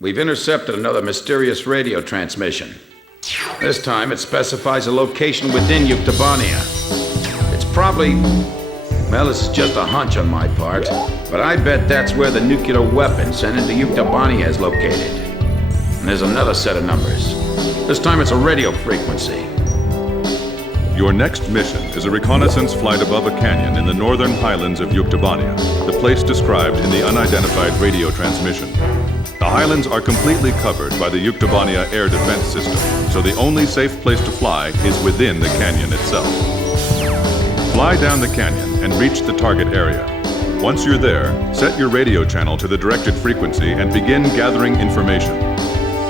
We've intercepted another mysterious radio transmission. This time it specifies a location within Yuktobania. It's probably... well, this is just a hunch on my part, but I bet that's where the nuclear weapon sent into Yuktobania is located. And there's another set of numbers. This time it's a radio frequency. Your next mission is a reconnaissance flight above a canyon in the northern highlands of Yuktobania, the place described in the unidentified radio transmission. The highlands are completely covered by the Yuktobania air defense system, so the only safe place to fly is within the canyon itself. Fly down the canyon and reach the target area. Once you're there, set your radio channel to the directed frequency and begin gathering information.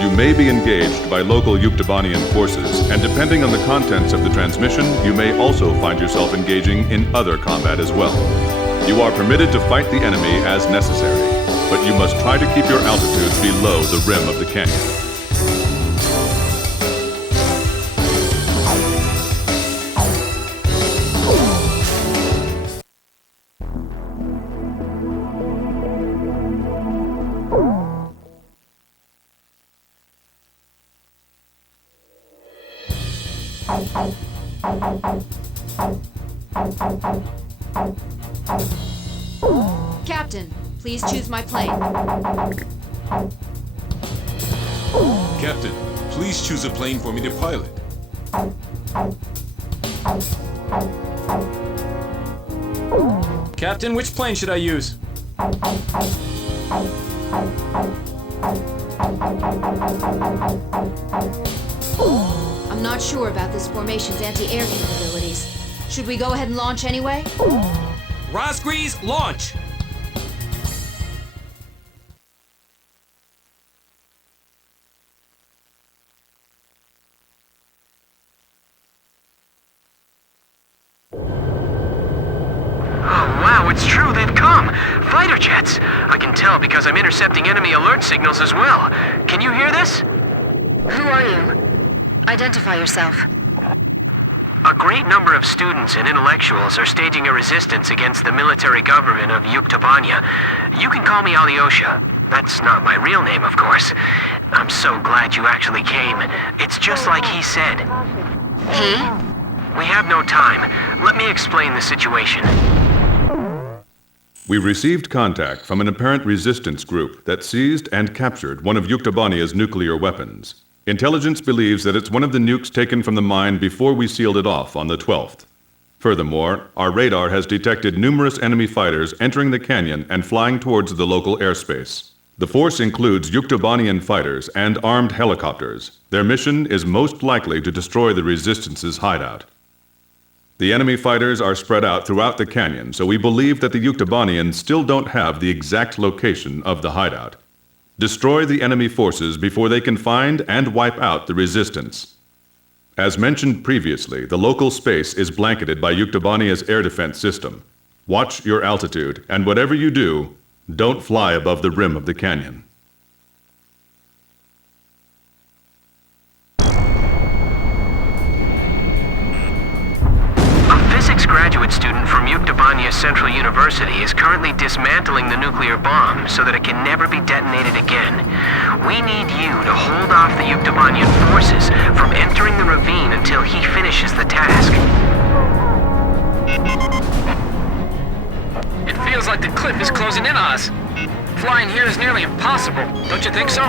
You may be engaged by local Yuktobanian forces, and depending on the contents of the transmission, you may also find yourself engaging in other combat as well. You are permitted to fight the enemy as necessary, but you must try to keep your altitude below the rim of the canyon. Captain, please choose my plane. Captain, please choose a plane for me to pilot. Captain, which plane should I use? I'm not sure about this formation's anti-air capabilities. Should we go ahead and launch anyway? Razgriz, launch! It's true, they've come! Fighter jets! I can tell because I'm intercepting enemy alert signals as well. Can you hear this? Who are you? Identify yourself. A great number of students and intellectuals are staging a resistance against the military government of Yuktobania. You can call me Alyosha. That's not my real name, of course. I'm so glad you actually came. It's just like he said. He? We have no time. Let me explain the situation. We received contact from an apparent resistance group that seized and captured one of Yuktobania's nuclear weapons. Intelligence believes that it's one of the nukes taken from the mine before we sealed it off on the 12th. Furthermore, our radar has detected numerous enemy fighters entering the canyon and flying towards the local airspace. The force includes Yuktobanian fighters and armed helicopters. Their mission is most likely to destroy the Resistance's hideout. The enemy fighters are spread out throughout the canyon, so we believe that the Yuktobanians still don't have the exact location of the hideout. Destroy the enemy forces before they can find and wipe out the Resistance. As mentioned previously, the local space is blanketed by Yuktobania's air defense system. Watch your altitude, and whatever you do, don't fly above the rim of the canyon. Graduate student from Yuktobania Central University is currently dismantling the nuclear bomb so that it can never be detonated again. We need you to hold off the Yuktobanian forces from entering the ravine until he finishes the task. It feels like the cliff is closing in on us. Flying here is nearly impossible, don't you think so?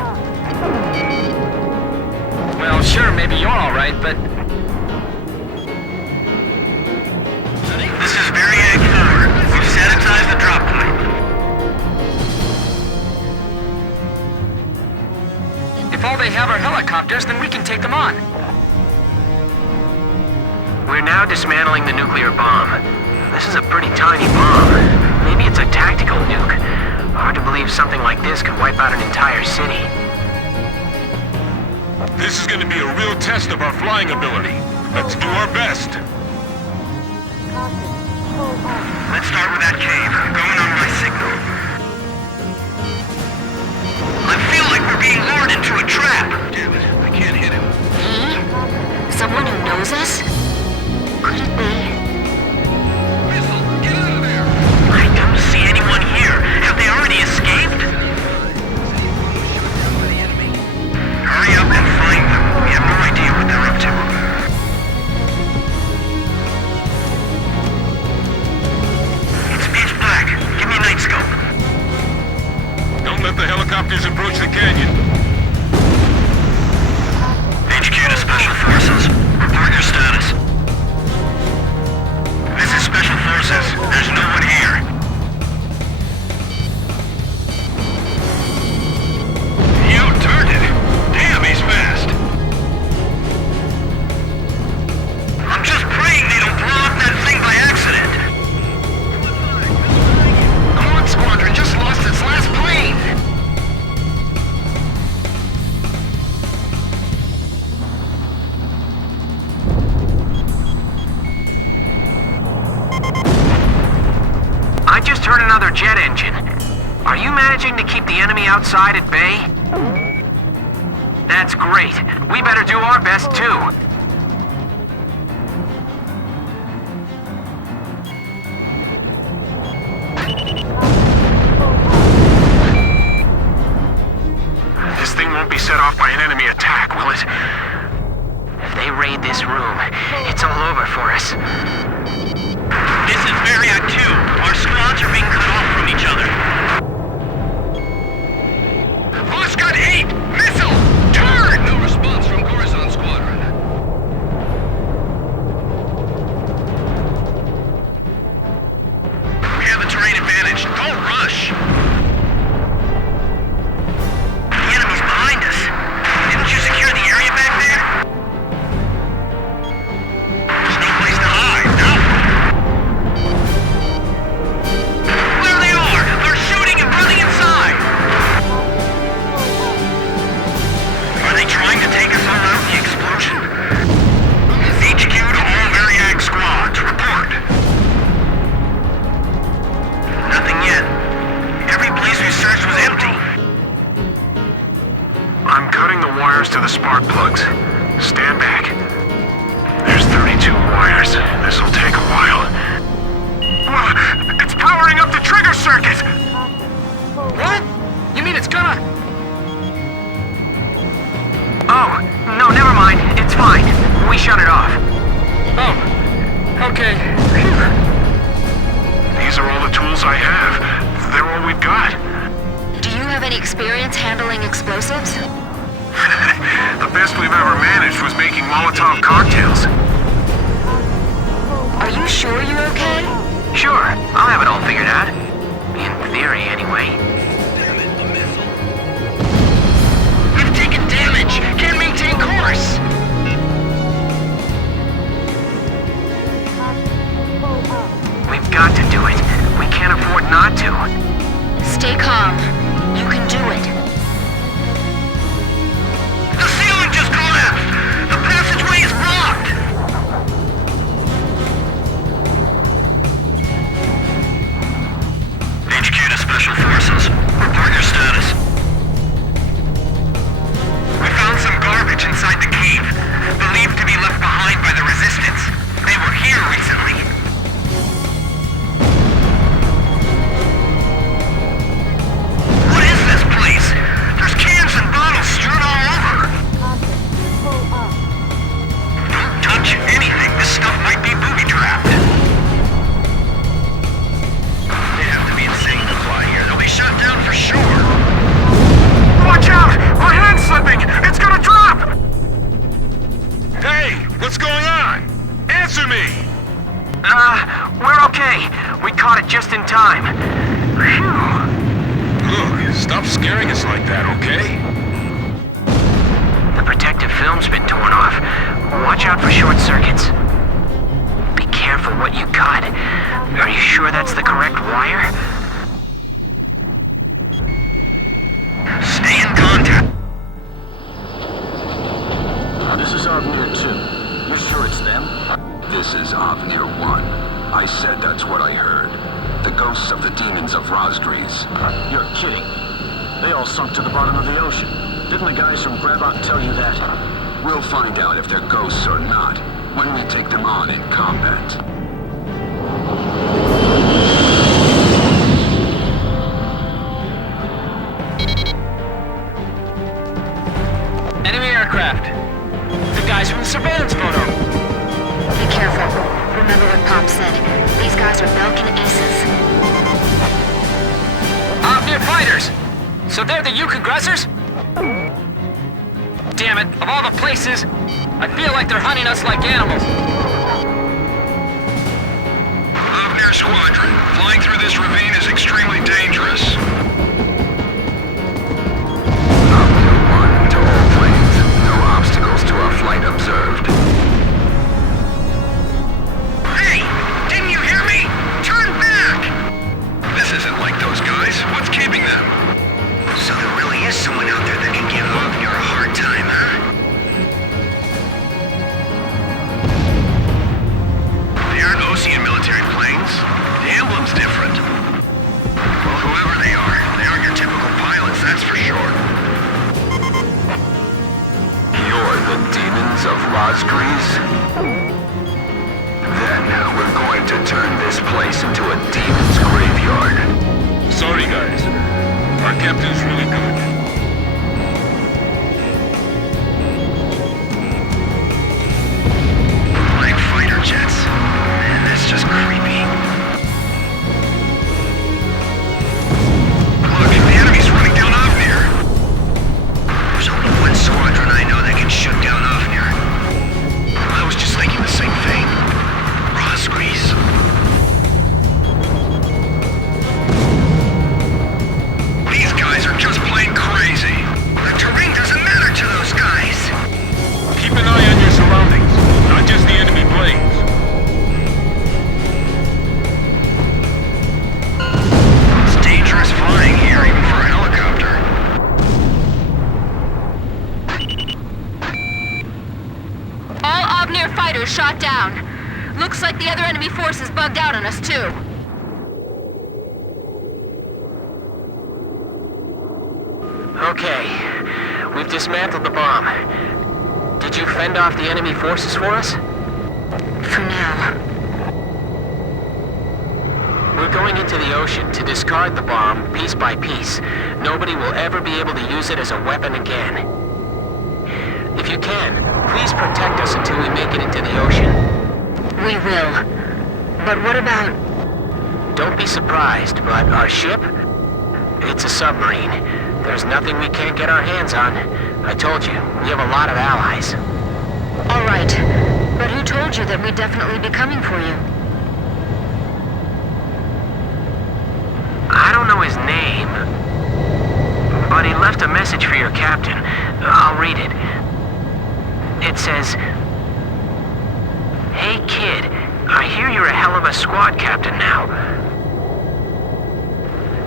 Well, sure, maybe you're all right, but... This is Variag 4. We've sanitized the drop point. If all they have are helicopters, then we can take them on. We're now dismantling the nuclear bomb. This is a pretty tiny bomb. Maybe it's a tactical nuke. Hard to believe something like this could wipe out an entire city. This is going to be a real test of our flying ability. Let's do our best. Let's start with that cave. Going on my signal. I feel like we're being lured into a trap. Damn it, I can't hit him. He? Someone who knows us? Could it be? Missile, get out of there! I don't see anyone here. Have they already escaped? another jet engine. Are you managing to keep the enemy outside at bay? That's great. We better do our best, too. This thing won't be set off by an enemy attack, will it? If they raid this room, it's all over for us. This is Marriott 2. Our squads are being cut off from each other. Oscar 8! Missile! Turn! No response from Corazon Squadron. We have a terrain advantage. Don't rush! The enemy's behind us. Didn't you secure the area back there? There's no place to hide, no? There they are! They're shooting and running inside! Are they trying to take us all out of the explosion? HQ to all Variag squads, report. Nothing yet. Every place we searched was empty. I'm cutting the wires to the spark plugs. Stand back. There's 32 wires. This'll take a while. It's powering up the trigger circuit! What? You mean it's gonna... Oh, no, never mind. It's fine. We shut it off. Oh, okay. These are all the tools I have. They're all we've got. Do you have any experience handling explosives? The best we've ever managed was making Molotov cocktails. Are you sure you're okay? Sure, I'll have it all figured out. In theory, anyway. We've taken damage. Can't maintain course. We've got to do it. We can't afford not to. Stay calm. You can do it. The ceiling just collapsed. The passageway is blocked. HQ to Special Forces. Report your status. We found some garbage inside the cave, believed to be left behind by the Resistance. They were here recently. What is this place? There's cans and bottles strewn all over. Don't touch anything. This stuff might be booby-trapped. They have to be insane to fly here. They'll be shot down for sure. Watch out! Our hand's slipping! It's gonna drop! Hey, what's going on? Answer me! We're okay. We caught it just in time. Phew. Look, stop scaring us like that, okay? The protective film's been torn off. Watch out for short circuits. Be careful what you got. Are you sure that's the correct wire? Stay in contact. This is Avnir 2. You sure it's them? This is Avnir 1. I said that's what I heard. The ghosts of the demons of Razgriz. You're kidding. They all sunk to the bottom of the ocean. Didn't the guys from Grabot tell you that? We'll find out if they're ghosts or not when we take them on in combat. Enemy aircraft. The guys from the surveillance photo. Be careful. Remember what Pop said. These guys are Belkin aces. Avnir fighters. So they're the Yuk aggressors? Damn it, of all the places, I feel like they're hunting us like animals. Avnir Squadron, flying through this ravine is extremely dangerous. Avnir 1 to all planes. No obstacles to our flight observed. Hey! Didn't you hear me? Turn back! This isn't like those guys. What's keeping them? So there really is someone out there that can give Avnir a hard time, huh? They aren't Osean military planes. The emblem's different. Razgriz? Then we're going to turn this place into a demon's graveyard. Sorry, guys. Our captain's really good. Like fighter jets. Man, that's just creepy. Look, the enemy's running down Ofnir. There's only one squadron I know that can shoot down Ofnir. I was just thinking the same thing. Razgriz. These guys are just plain crazy. The terrain doesn't matter to those guys. Keep an eye on your surroundings, not just the enemy planes. It's dangerous flying here, even for a helicopter. All Obnir fighters shot down. Looks like the other enemy force is bugged out on us, too. Okay, we've dismantled the bomb. Did you fend off the enemy forces for us? For now. We're going into the ocean to discard the bomb piece by piece. Nobody will ever be able to use it as a weapon again. If you can, please protect us until we make it into the ocean. We will. But what about... Don't be surprised, but our ship? It's a submarine. There's nothing we can't get our hands on. I told you, we have a lot of allies. All right. But who told you that we'd definitely be coming for you? I don't know his name, but he left a message for your captain. I'll read it. It says, "Hey kid, I hear you're a hell of a squad captain now.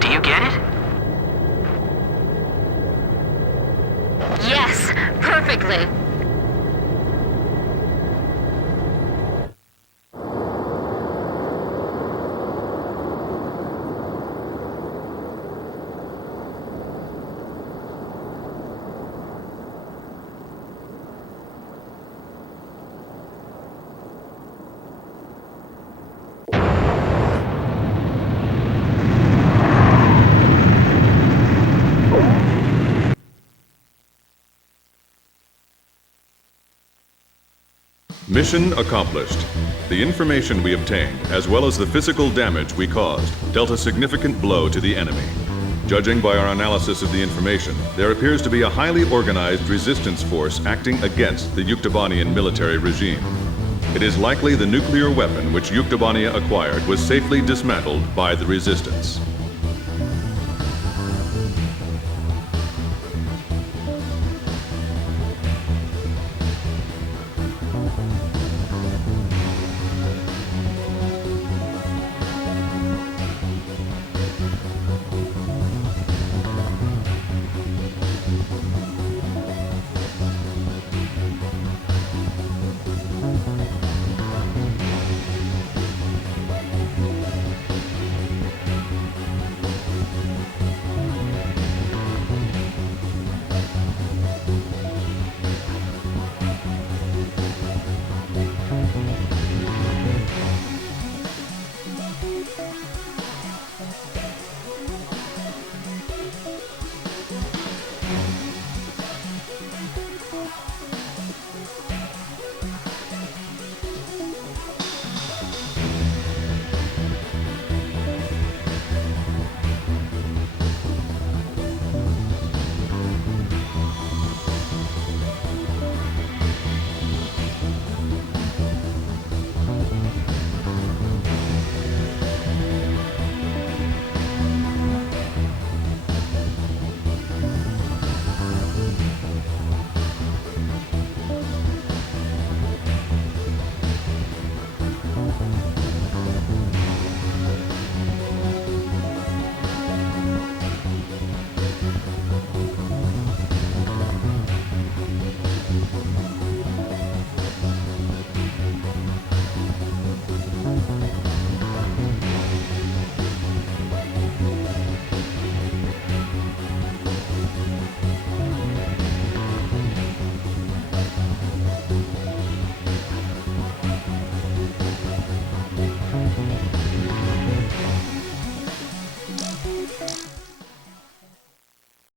Do you get it?" Yes, perfectly. Mission accomplished. The information we obtained, as well as the physical damage we caused, dealt a significant blow to the enemy. Judging by our analysis of the information, there appears to be a highly organized resistance force acting against the Yuktobanian military regime. It is likely the nuclear weapon which Yuktobania acquired was safely dismantled by the resistance.